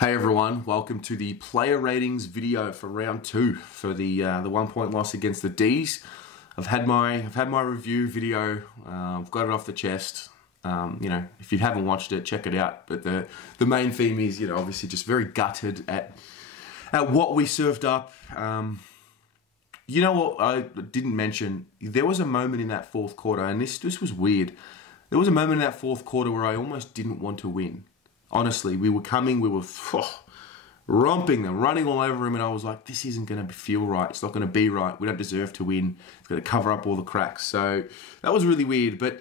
Hey everyone, welcome to the player ratings video for round 2 for the 1-point loss against the D's. I've had my review video. I've got it off the chest. If you haven't watched it, check it out. But the main theme is, obviously just very gutted at what we served up. You know what I didn't mention? There was a moment in that fourth quarter, and this was weird. There was a moment in that fourth quarter where I almost didn't want to win. Honestly, we were romping them, running all over him, and I was like, this isn't going to feel right. It's not going to be right. We don't deserve to win. It's going to cover up all the cracks. So that was really weird. But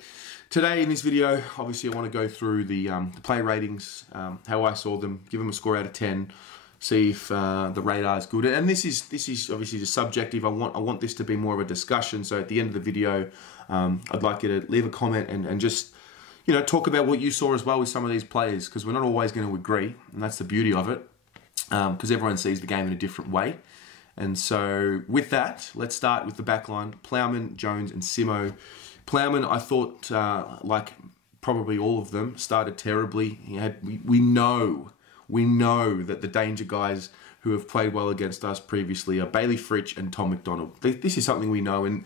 today in this video, obviously I want to go through the play ratings, how I saw them, give them a score out of 10, see if the radar is good. And this is obviously just subjective. I want this to be more of a discussion. So at the end of the video, I'd like you to leave a comment and just talk about what you saw as well with some of these players, because we're not always going to agree, and that's the beauty of it, because everyone sees the game in a different way. And so with that, let's start with the back line. Plowman, Jones, and Simo. Plowman, I thought, like probably all of them, started terribly. We know that the danger guys who have played well against us previously are Bailey Fritsch and Tom McDonald. This is something we know, and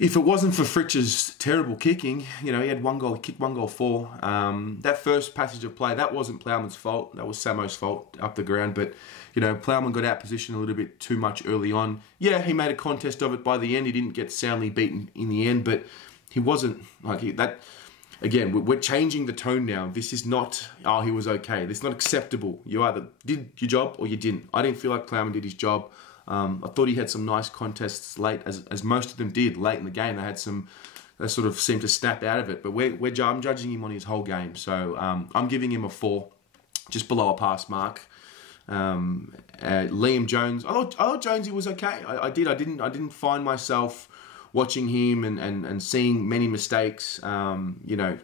if it wasn't for Fritsch's terrible kicking, he had one goal, he kicked one goal for. That first passage of play, that wasn't Plowman's fault. That was Samo's fault up the ground. But, Plowman got out position a little bit too much early on. Yeah, he made a contest of it by the end. He didn't get soundly beaten in the end, but he wasn't like that. Again, we're changing the tone now. This is not, oh, he was okay. This is not acceptable. You either did your job or you didn't. I didn't feel like Plowman did his job. I thought he had some nice contests late, as most of them did late in the game. They sort of seemed to snap out of it. But I'm judging him on his whole game, so I'm giving him a 4, just below a pass mark. Liam Jones, I thought Jonesy was okay. I didn't find myself watching him and seeing many mistakes. You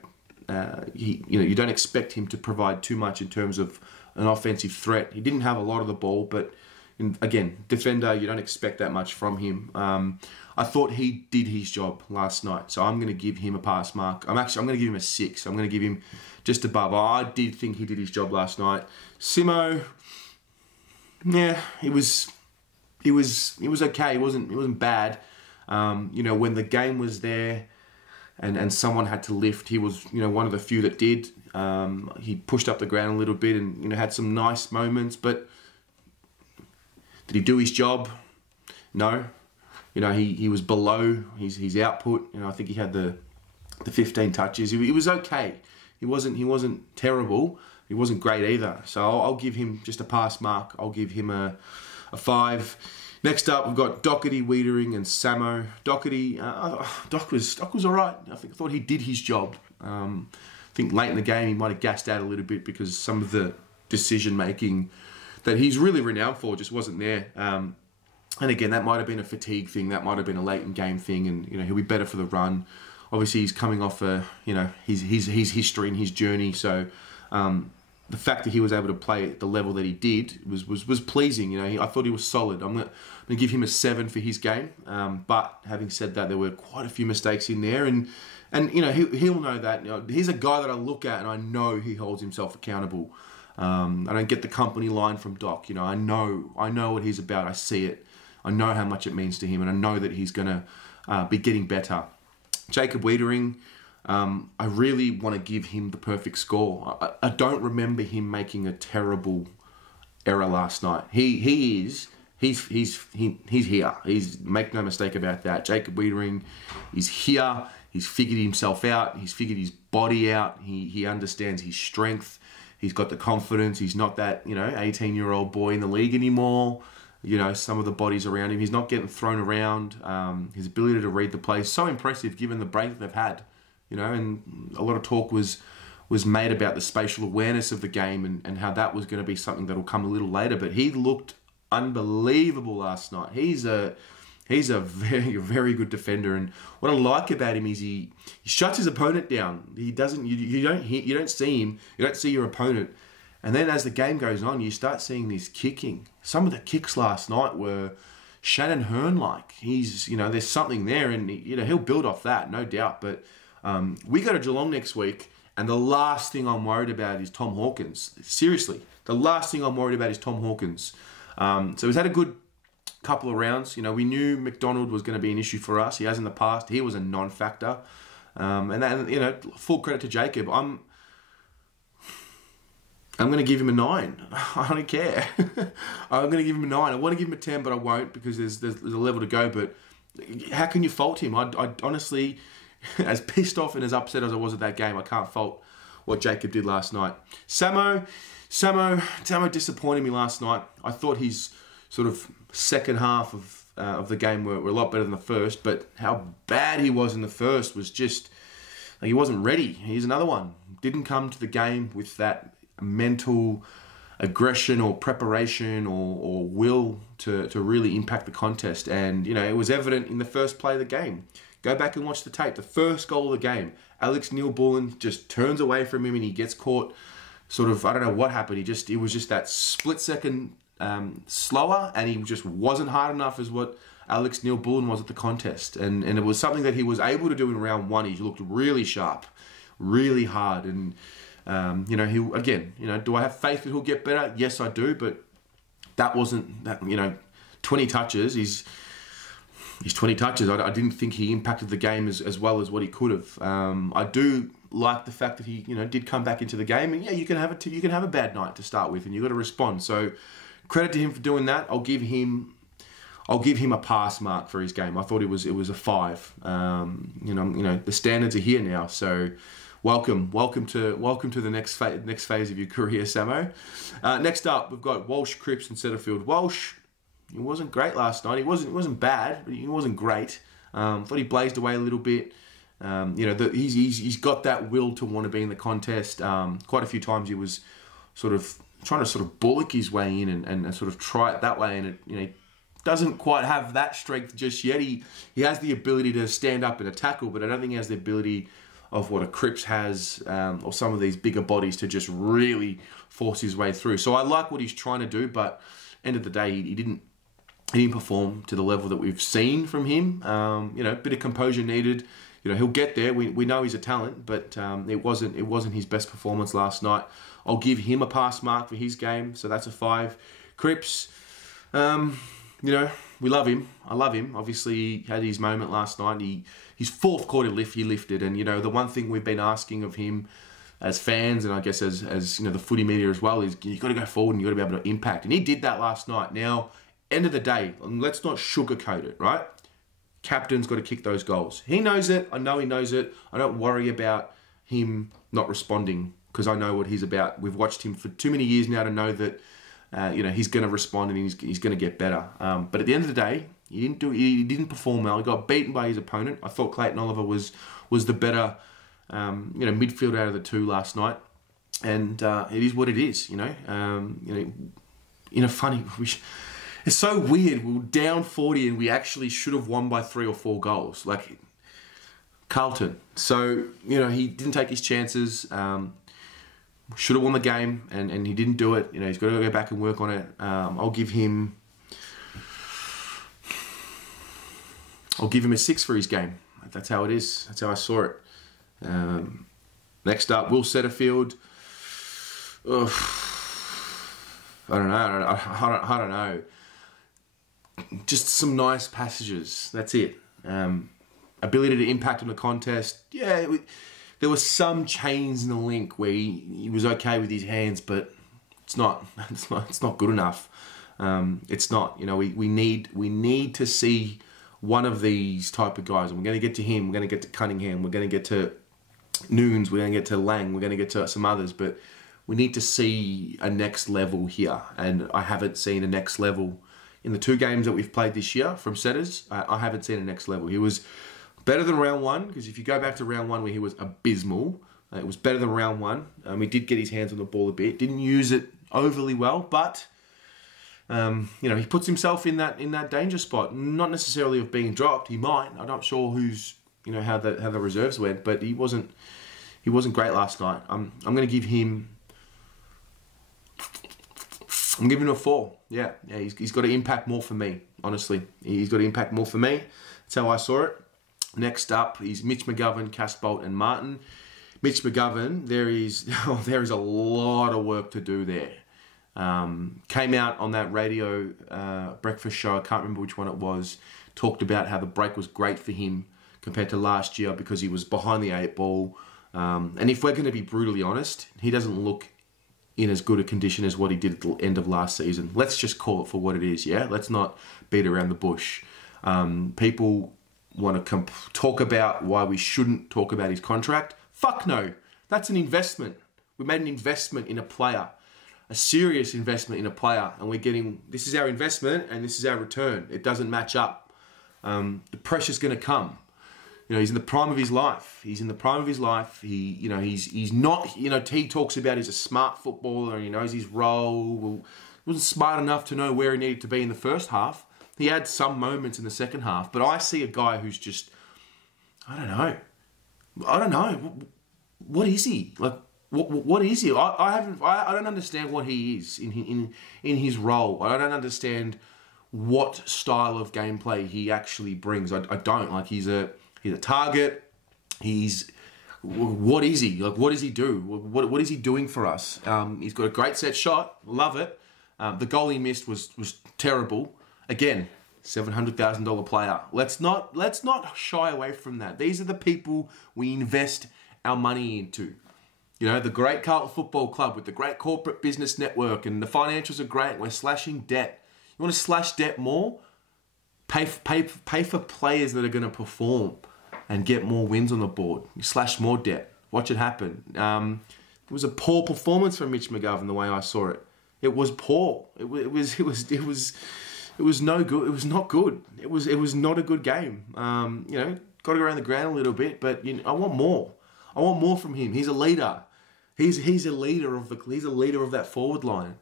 don't expect him to provide too much in terms of an offensive threat. He didn't have a lot of the ball, but again, defender, you don't expect that much from him. I thought he did his job last night, so I'm going to give him a pass mark. I'm going to give him a 6. I'm going to give him just above. I did think he did his job last night. Simo, yeah, he was okay. He wasn't bad. When the game was there and someone had to lift, he was one of the few that did. He pushed up the ground a little bit and had some nice moments, but did he do his job? No. He was below his output. I think he had the 15 touches. He was okay. He wasn't terrible. He wasn't great either. So I'll give him just a pass mark. I'll give him a 5. Next up, we've got Doherty, Wiedering, and Samo. Doherty, Doc was all right. I thought he did his job. I think late in the game he might have gassed out a little bit because some of the decision making that he's really renowned for just wasn't there. And again, that might have been a fatigue thing. That might have been a late in game thing. And he'll be better for the run. Obviously, he's coming off his history and his journey. So the fact that he was able to play at the level that he did was pleasing. I thought he was solid. I'm gonna give him a 7 for his game. But having said that, there were quite a few mistakes in there, and he'll know that. He's a guy that I look at and I know he holds himself accountable. I don't get the company line from Doc. I know what he's about. I see it. I know how much it means to him, and I know that he's gonna be getting better. Jacob Wiedering, I really want to give him the perfect score. I don't remember him making a terrible error last night. He's here. Make no mistake about that. Jacob Wiedering is here. He's figured himself out. He's figured his body out. He understands his strength. He's got the confidence. He's not that 18-year-old boy in the league anymore. Some of the bodies around him. He's not getting thrown around. His ability to read the play is so impressive given the break they've had. And a lot of talk was made about the spatial awareness of the game and how that was going to be something that will come a little later. But he looked unbelievable last night. He's a very, very good defender, and what I like about him is he shuts his opponent down. He doesn't. You don't see him. You don't see your opponent, and then as the game goes on, you start seeing this kicking. Some of the kicks last night were Shannon Hearn-like. There's something there, and he'll build off that, no doubt. But we go to Geelong next week, and the last thing I'm worried about is Tom Hawkins. Seriously, The last thing I'm worried about is Tom Hawkins. So he's had a good couple of rounds. You know, we knew McDonald was going to be an issue for us. He has in the past. He was a non-factor. And then, you know, full credit to Jacob. I'm going to give him a 9. I don't care. I'm going to give him a 9. I want to give him a 10, but I won't because there's a level to go. But how can you fault him? I honestly, as pissed off and as upset as I was at that game, I can't fault what Jacob did last night. Samo disappointed me last night. I thought his sort of second half of the game were a lot better than the first, but how bad he was in the first was just, like, he wasn't ready. He's another one. Didn't come to the game with that mental aggression or preparation or will to really impact the contest. And, you know, it was evident in the first play of the game. Go back and watch the tape. The first goal of the game, Alex Neil-Bullen just turns away from him and he gets caught sort of, I don't know what happened. It was just that split second slower, and he just wasn't hard enough as what Alex Neil-Bullen was at the contest. And it was something that he was able to do in round 1. He looked really sharp, really hard. And, you know, he, again, you know, do I have faith that he'll get better? Yes, I do. But that wasn't, that, you know, 20 touches. He's 20 touches. I didn't think he impacted the game as well as what he could have. I do like the fact that he, you know, did come back into the game. And yeah, you can have a bad night to start with, and you've got to respond. So credit to him for doing that. I'll give him a pass mark for his game. I thought it was a 5. You know, the standards are here now. So welcome to the next phase of your career, Samo. Next up, we've got Walsh, Cripps, and Setterfield. Walsh, he wasn't great last night. He wasn't bad, but he wasn't great. Thought he blazed away a little bit. You know, he's got that will to want to be in the contest. Quite a few times he was sort of trying to sort of bullock his way in and sort of try it that way, and it, you know, doesn't quite have that strength just yet. He has the ability to stand up in a tackle, but I don't think he has the ability of what a Cripps has, or some of these bigger bodies, to just really force his way through. So I like what he's trying to do, but end of the day, he didn't perform to the level that we've seen from him. You know, a bit of composure needed. You know, he'll get there. We know he's a talent, but it wasn't his best performance last night. I'll give him a pass mark for his game, so that's a 5. Cripps, you know, we love him. I love him. Obviously, he had his moment last night. His fourth quarter lift, he lifted, and you know, the one thing we've been asking of him as fans, and I guess as you know, the footy media as well, is you've got to go forward and you've got to be able to impact, and he did that last night. Now, end of the day, let's not sugarcoat it, right? Captain's got to kick those goals. He knows it. I know he knows it. I don't worry about him not responding because I know what he's about. We've watched him for too many years now to know that you know, he's going to respond and he's going to get better. But at the end of the day, he didn't perform well. He got beaten by his opponent. I thought Clayton Oliver was the better you know, midfielder out of the two last night, and it is what it is. You know, in a funny. It's so weird. We were down 40 and we actually should have won by 3 or 4 goals. Like Carlton. So, you know, he didn't take his chances. Should have won the game and he didn't do it. You know, he's got to go back and work on it. I'll give him a 6 for his game. That's how it is. That's how I saw it. Next up, Will Setterfield. Ugh. I don't know. Just some nice passages. That's it. Ability to impact on the contest. Yeah, there were some chains in the link where he was okay with his hands, but it's not good enough. It's not. You know, we need to see one of these type of guys, and we're going to get to him. We're going to get to Cunningham. We're going to get to Nunes. We're going to get to Lang. We're going to get to some others, but we need to see a next level here, and I haven't seen a next level in the 2 games that we've played this year from Setters. I haven't seen a next level. He was better than round 1, because if you go back to round 1 where he was abysmal, it was better than round 1. He did get his hands on the ball a bit, didn't use it overly well, but you know, he puts himself in that danger spot. Not necessarily of being dropped. He might. I'm not sure who's, you know, how the reserves went, but he wasn't great last night. I'm going to give him. I'm giving him a 4. Yeah, he's got to impact more for me, honestly. He's got to impact more for me. That's how I saw it. Next up is Mitch McGovern, Casbolt, and Martin. Mitch McGovern, there is a lot of work to do there. Came out on that radio breakfast show, I can't remember which one it was, talked about how the break was great for him compared to last year because he was behind the 8 ball. And if we're going to be brutally honest, he doesn't look in as good a condition as what he did at the end of last season. Let's just call it for what it is, yeah? Let's not beat around the bush. People want to talk about why we shouldn't talk about his contract. Fuck no. That's an investment. We made an investment in a player, a serious investment in a player, and we're getting, this is our investment and this is our return. It doesn't match up. The pressure's going to come. You know, he's in the prime of his life. He's in the prime of his life. He's not, he talks about he's a smart footballer and he knows his role. Well, he wasn't smart enough to know where he needed to be in the first half. He had some moments in the second half, but I see a guy who's just, I don't know. What is he? Like, what is he? I don't understand what he is in his role. I don't understand what style of gameplay he actually brings. I don't. Like, he's a target. What is he? Like, what does he do? What is he doing for us? He's got a great set shot. Love it. The goal he missed was terrible. Again, $700,000 player. Let's not shy away from that. These are the people we invest our money into. You know, the great Carlton Football Club with the great corporate business network, and the financials are great. We're slashing debt. You want to slash debt more? Pay for players that are going to perform and get more wins on the board. You slash more debt. Watch it happen. It was a poor performance from Mitch McGovern the way I saw it. It was poor. It was no good. It was not good. It was not a good game. Got to go around the ground a little bit, but I want more. I want more from him. He's a leader. He's a leader of that forward line.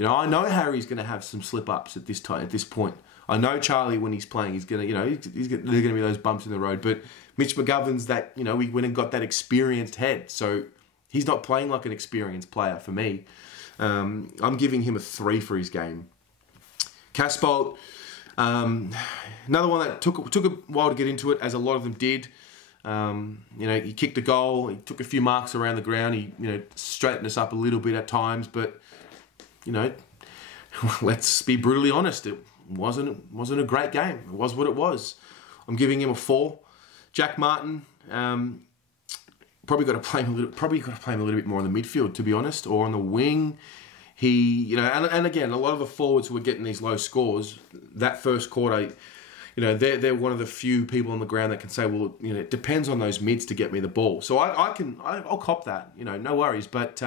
I know Harry's going to have some slip ups at this point. I know Charlie, when he's playing, he's going to, there's going to be those bumps in the road. But Mitch McGovern's that, we went and got that experienced head. So he's not playing like an experienced player for me. I'm giving him a 3 for his game. Casbolt, another one that took a while to get into it, as a lot of them did. He kicked a goal. He took a few marks around the ground. He, straightened us up a little bit at times. But, let's be brutally honest. It wasn't a great game. It was what it was. I'm giving him a 4. Jack Martin, probably got to play him a little bit more on the midfield, to be honest, or on the wing. He, and again, a lot of the forwards who were getting these low scores, that first quarter, they're one of the few people on the ground that can say, well, it depends on those mids to get me the ball. So I'll cop that, no worries. But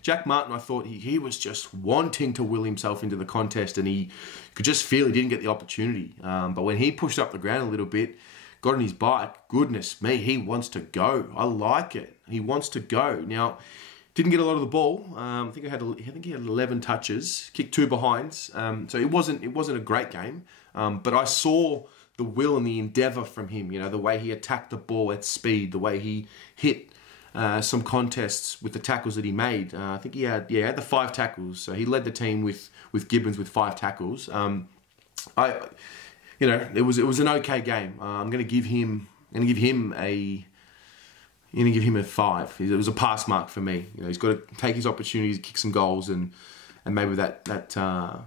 Jack Martin, I thought he was just wanting to will himself into the contest, and he could just feel he didn't get the opportunity. But when he pushed up the ground a little bit, got on his bike, goodness me, he wants to go. I like it. He wants to go. Now, didn't get a lot of the ball. I think he had 11 touches, kicked 2 behinds. So it wasn't a great game. But I saw the will and the endeavour from him. The way he attacked the ball at speed, the way he hit some contests with the tackles that he made. I think he had the 5 tackles. So he led the team with Gibbons with 5 tackles. It was an okay game. I'm going to give him a 5. It was a pass mark for me. He's got to take his opportunities, kick some goals, and maybe that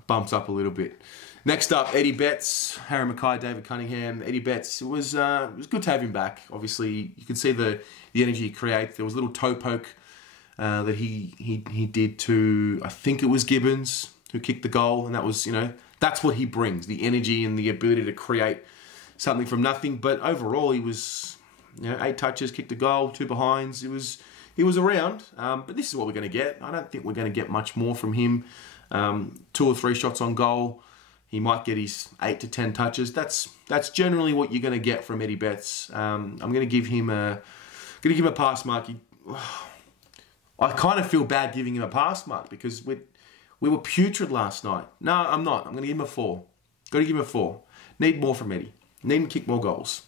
bumps up a little bit. Next up, Eddie Betts, Harry Mackay, David Cunningham. Eddie Betts, it was good to have him back. Obviously, you could see the energy he creates. There was a little toe poke that he did to, I think it was Gibbons, who kicked the goal, and that was, that's what he brings, the energy and the ability to create something from nothing. But overall, he was, 8 touches, kicked a goal, 2 behinds. He was around, but this is what we're going to get. I don't think we're going to get much more from him. 2 or 3 shots on goal. He might get his 8 to 10 touches. That's generally what you're going to get from Eddie Betts. I'm going to give him a pass mark. I kind of feel bad giving him a pass mark because we were putrid last night. No, I'm not. I'm going to give him a 4. Got to give him a 4. Need more from Eddie. Need him to kick more goals.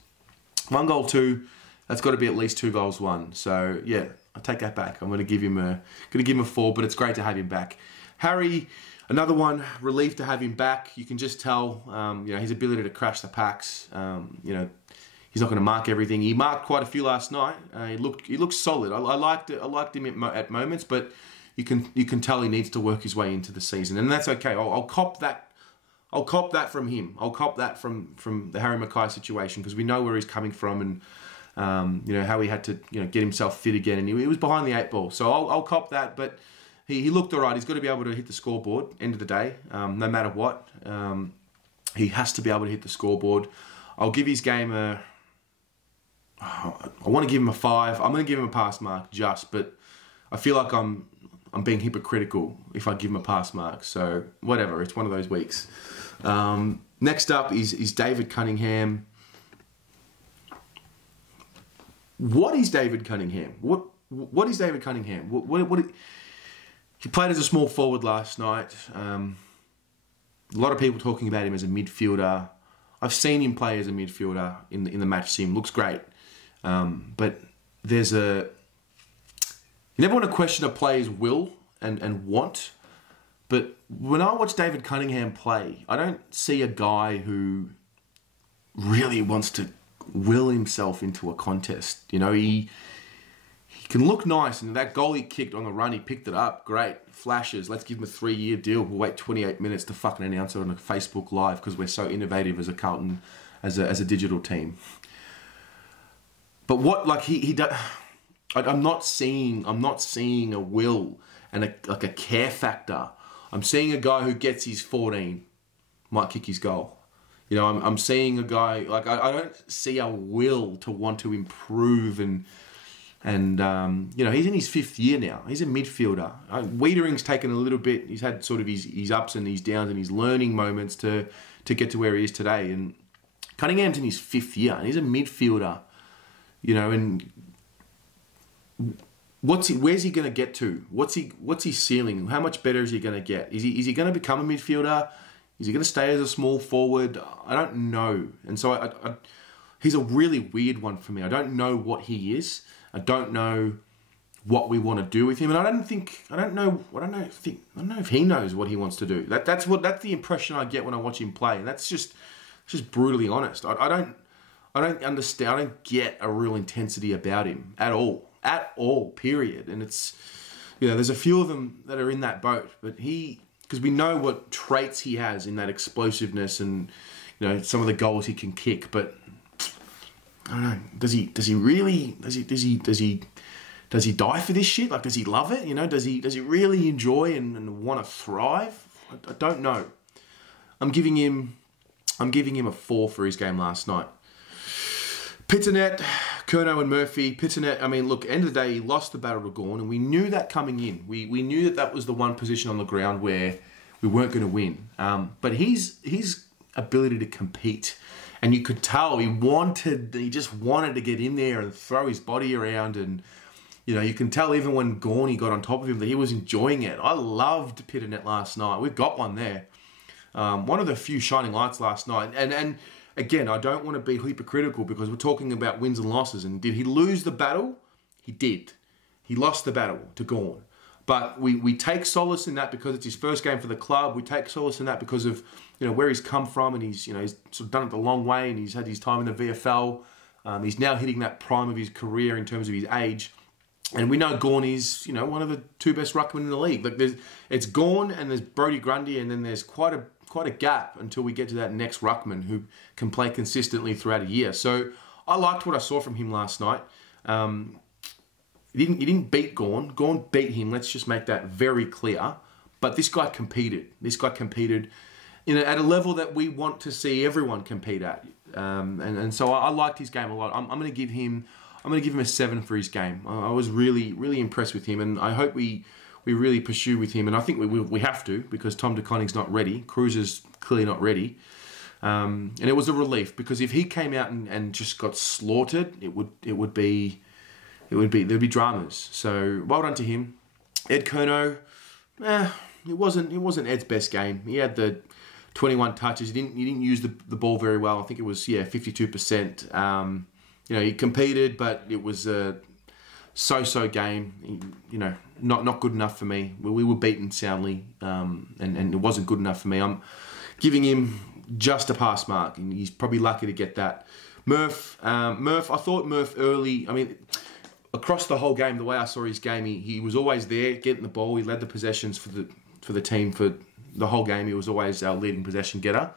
1 goal, 2. That's got to be at least 2 goals, 1. So yeah, I take that back. I'm going to give him a 4. But it's great to have him back. Harry, another one. Relieved to have him back. You can just tell, his ability to crash the packs. He's not going to mark everything. He marked quite a few last night. He looked solid. I liked him at moments, but you can tell he needs to work his way into the season, and that's okay. I'll cop that. I'll cop that from him. I'll cop that from the Harry Mackay situation, because we know where he's coming from, and you know how he had to get himself fit again, and he was behind the 8 ball. So I'll cop that, but he looked all right. He's got to be able to hit the scoreboard. End of the day, no matter what, he has to be able to hit the scoreboard. I'll give his game a. I want to give him a 5. I'm going to give him a pass mark but I feel like I'm being hypocritical if I give him a pass mark. So whatever, it's one of those weeks. Next up is David Cunningham. What is David Cunningham? What is David Cunningham? He played as a small forward last night. A lot of people talking about him as a midfielder. I've seen him play as a midfielder in the match sim. Looks great. But there's you never want to question a player's will and want, but when I watch David Cunningham play, I don't see a guy who really wants to will himself into a contest. He can look nice, and that goal he kicked on the run, he picked it up, great, flashes, let's give him a 3-year deal, we'll wait 28 minutes to fucking announce it on a Facebook Live because we're so innovative as a Carlton, as a digital team. But what, like, he does, I'm not seeing a will and a care factor. I'm seeing a guy who gets his 14, might kick his goal. I'm seeing a guy, like, I don't see a will to want to improve, and he's in his 5th year now. He's a midfielder. Wiedering's taken a little bit. He's had sort of his ups and his downs and his learning moments to get to where he is today. And Cunningham's in his 5th year, and he's a midfielder. And where's he going to get to? What's his ceiling? How much better is he going to get? Is he going to become a midfielder? Is he going to stay as a small forward? I don't know. And so he's a really weird one for me. I don't know what he is. I don't know what we want to do with him, and I don't know if he knows what he wants to do. That's the impression I get when I watch him play, and that's just brutally honest. I don't understand. I don't get a real intensity about him at all. Period. And it's there's a few of them that are in that boat, but because we know what traits he has in that explosiveness and some of the goals he can kick, but I don't know. Does he really die for this shit? Like, does he love it? Does he really enjoy and want to thrive? I don't know. I'm giving him a 4 for his game last night. Pitternet, Curnow and Murphy. Pitternet, I mean, look, end of the day, he lost the battle to Gawn, and we knew that coming in. We knew that was the one position on the ground where we weren't going to win. But his ability to compete, and you could tell he just wanted to get in there and throw his body around, and you can tell even when Gawn got on top of him that he was enjoying it. I loved Pitternet last night. We've got one there. One of the few shining lights last night, and again, I don't want to be hypocritical because we're talking about wins and losses. And did he lose the battle? He did. He lost the battle to Gawn. But we take solace in that because it's his first game for the club. We take solace in that because of where he's come from, and he's he's sort of done it the long way, and he's had his time in the VFL. He's now hitting that prime of his career in terms of his age. And we know Gawn is one of the 2 best ruckmen in the league. Like it's Gawn and there's Brodie Grundy, and then there's quite a gap until we get to that next ruckman who can play consistently throughout a year. So I liked what I saw from him last night. He didn't beat Gawn. Gawn beat him. Let's just make that very clear. But this guy competed. At a level that we want to see everyone compete at. And so I liked his game a lot. I'm going to give him a 7 for his game. I was really, really impressed with him, and I hope we really pursue with him, and I think we have to, because Tom De Koning's not ready. Cruiser's clearly not ready. And it was a relief, because if he came out and just got slaughtered, there'd be dramas. So well done to him. Ed Curnow, it wasn't Ed's best game. He had the 21 touches. He didn't use the ball very well. I think it was 52%. He competed, but it was a so-so game. Not good enough for me. We were beaten soundly, and it wasn't good enough for me. I'm giving him just a pass mark, and he's probably lucky to get that. Murph, I thought Murph early. I mean, across the whole game, the way I saw his game, he was always there, getting the ball. He led the possessions for the team for the whole game. He was always our leading possession getter,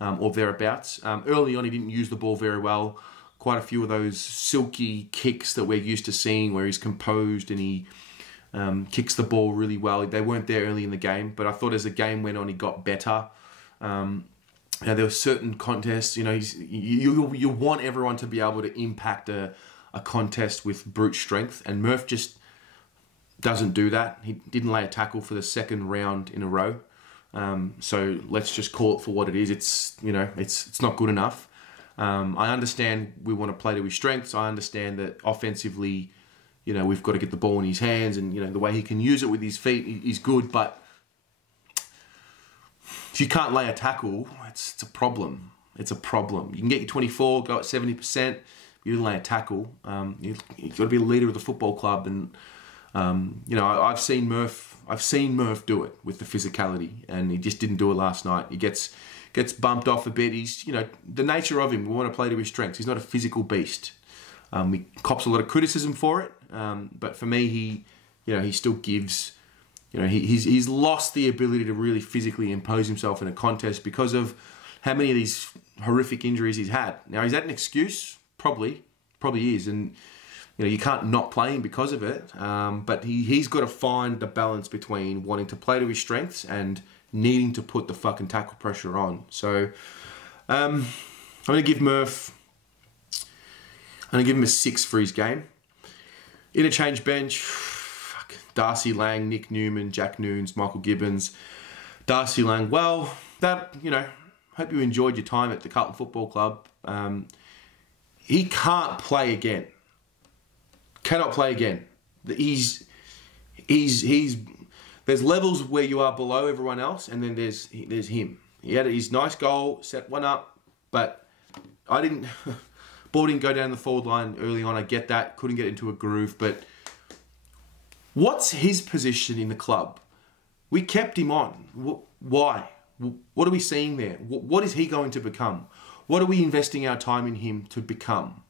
or thereabouts. Early on, he didn't use the ball very well. Quite a few of those silky kicks that we're used to seeing, where he's composed and he kicks the ball really well. They weren't there early in the game, but I thought as the game went on, he got better. There were certain contests, you want everyone to be able to impact a contest with brute strength, and Murph just doesn't do that. He didn't lay a tackle for the second round in a row. So let's just call it for what it is. It's not good enough. I understand we want to play to his strengths. I understand that offensively, we've got to get the ball in his hands, and the way he can use it with his feet is good. But if you can't lay a tackle, it's a problem. It's a problem. You can get your 24, go at 70%. You didn't lay a tackle. You've got to be a leader of the football club, and I've seen Murph do it with the physicality, and he just didn't do it last night. He gets bumped off a bit. He's the nature of him. We want to play to his strengths. He's not a physical beast. He cops a lot of criticism for it, but for me, he still gives. He's lost the ability to really physically impose himself in a contest because of how many of these horrific injuries he's had. Now, is that an excuse? Probably is, and you can't not play him because of it. But he's got to find the balance between wanting to play to his strengths and needing to put the fucking tackle pressure on. So I'm going to give Murph. I'm going to give him a 6 for his game. Interchange bench. Darcy Lang, Nick Newman, Jack Noons, Michael Gibbons. Darcy Lang, well, hope you enjoyed your time at the Carlton Football Club. He can't play again. Cannot play again. There's levels where you are below everyone else, and then there's him. He had his nice goal, set one up, but ball didn't go down the forward line early on. I get that. Couldn't get into a groove, but what's his position in the club? We kept him on. Why? What are we seeing there? What is he going to become? What are we investing our time in him to become?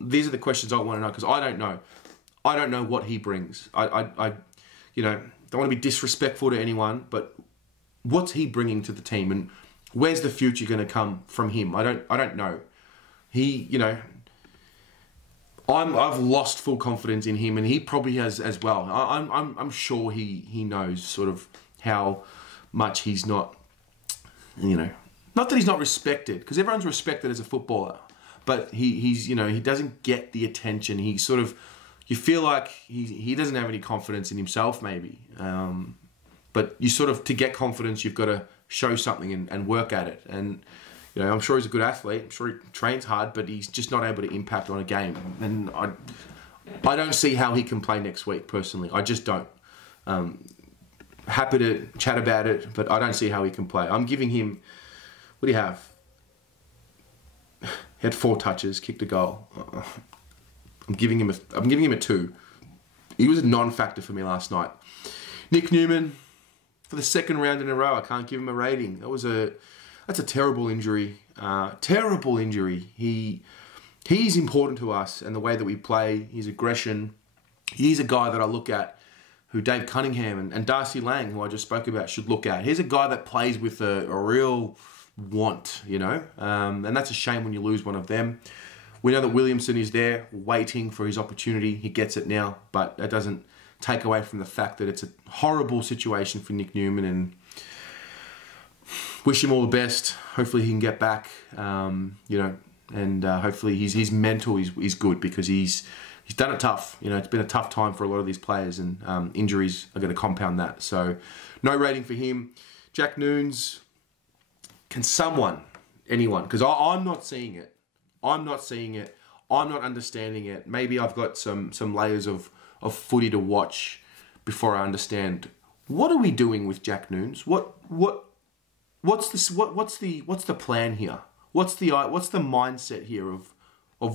These are the questions I want to know, because I don't know. I don't know what he brings. I don't want to be disrespectful to anyone, but what's he bringing to the team, and where's the future going to come from him? I don't know. I've lost full confidence in him, and he probably has as well. I'm sure he knows sort of how much he's not, not that he's not respected, because everyone's respected as a footballer, but he doesn't get the attention. He sort of, you feel like he doesn't have any confidence in himself, maybe. But you sort of, to get confidence, you've got to show something and work at it. And I'm sure he's a good athlete. I'm sure he trains hard, but he's just not able to impact on a game. And I don't see how he can play next week, personally. I just don't. Happy to chat about it, but I don't see how he can play. I'm giving him, what do you have? He had 4 touches, kicked a goal. I'm giving him a 2. He was a non-factor for me last night. Nick Newman, for the second round in a row, I can't give him a rating. That's a terrible injury. Terrible injury. He's important to us and the way that we play, his aggression. He's a guy that I look at, who Dave Cunningham and Darcy Lang, who I just spoke about, should look at. He's a guy that plays with a real want, and that's a shame when you lose one of them. We know that Williamson is there waiting for his opportunity. He gets it now, but that doesn't take away from the fact that it's a horrible situation for Nick Newman, and wish him all the best. Hopefully he can get back, and hopefully his mental is good, because he's done it tough. It's been a tough time for a lot of these players, and injuries are going to compound that. So no rating for him. Jack Noons, can anyone, because I'm not seeing it. I'm not seeing it. I'm not understanding it. Maybe I've got some layers of footy to watch before I understand. What are we doing with Jack Noons? What's the plan here? What's the mindset here of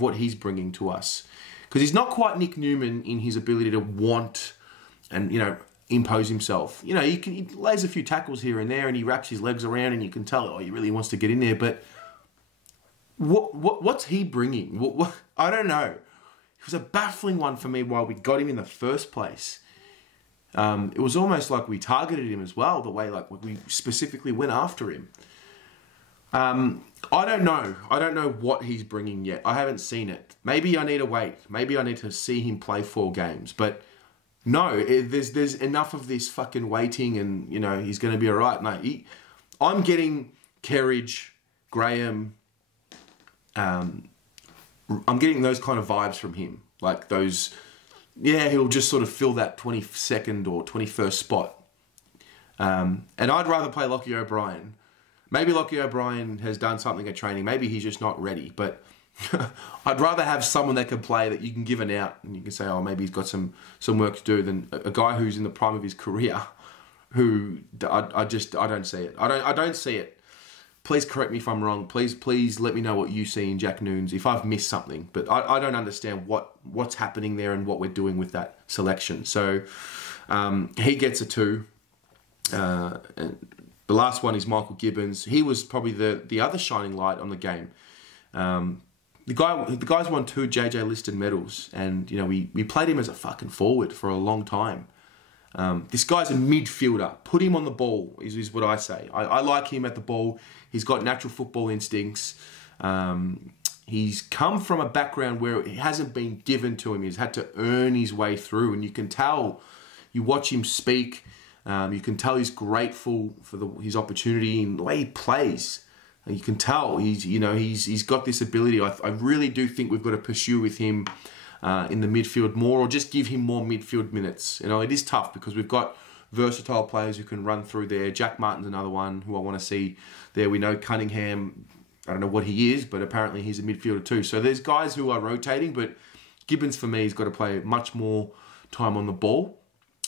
what he's bringing to us? Because he's not quite Nick Newman in his ability to want and impose himself. He lays a few tackles here and there, and he wraps his legs around, and you can tell, he really wants to get in there. But what's he bringing? I don't know. was a baffling one for me why we got him in the first place. It was almost like we targeted him as well, the way like we specifically went after him. I don't know. I don't know what he's bringing yet. I haven't seen it. Maybe I need to wait. Maybe I need to see him play 4 games. But no, there's enough of this fucking waiting and, you know, he's going to be all right. No, I'm getting Kerridge, Graham. I'm getting those kind of vibes from him. Like those, yeah, he'll just sort of fill that 22nd or 21st spot. And I'd rather play Lockie O'Brien. Maybe Lockie O'Brien has done something at training. Maybe he's just not ready. But I'd rather have someone that can play that you can give an out and you can say, oh, maybe he's got some work to do than a guy who's in the prime of his career who I don't see it. I don't see it. Please correct me if I'm wrong. Please let me know what you see in Jack Noons if I've missed something. But I don't understand what's happening there and what we're doing with that selection. So he gets a 2. And the last one is Michael Gibbons. He was probably the other shining light on the game. The guy's won 2 JJ Liston medals, and you know we played him as a fucking forward for a long time. This guy's a midfielder. Put him on the ball is what I say. I like him at the ball. He's got natural football instincts. He's come from a background where it hasn't been given to him. He's had to earn his way through, and you can tell. You watch him speak. You can tell he's grateful for his opportunity and the way he plays. And you can tell he's got this ability. I really do think we've got to pursue with him in the midfield more, or just give him more midfield minutes. You know, it is tough because we've got versatile players who can run through there. Jack Martin's another one who I want to see there. We know Cunningham, I don't know what he is, but apparently he's a midfielder too. So there's guys who are rotating, but Gibbons for me has got to play much more time on the ball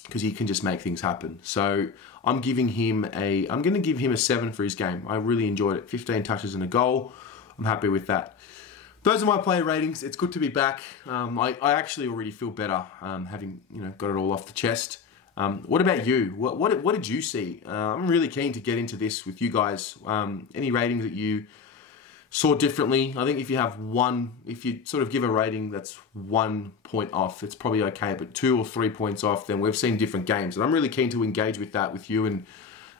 because he can just make things happen. So I'm going to give him a 7 for his game. I really enjoyed it. 15 touches and a goal. I'm happy with that. Those are my player ratings. It's good to be back. I actually already feel better having got it all off the chest. What about you? What did you see? I'm really keen to get into this with you guys. Any ratings that you saw differently? I think if you sort of give a rating that's 1 point off, it's probably okay. But 2 or 3 points off, then we've seen different games. And I'm really keen to engage with that with you and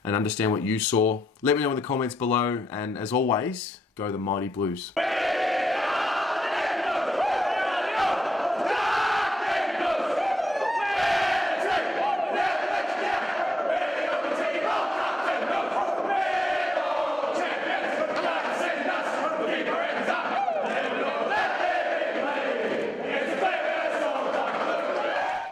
understand what you saw. Let me know in the comments below. And as always, go the Mighty Blues.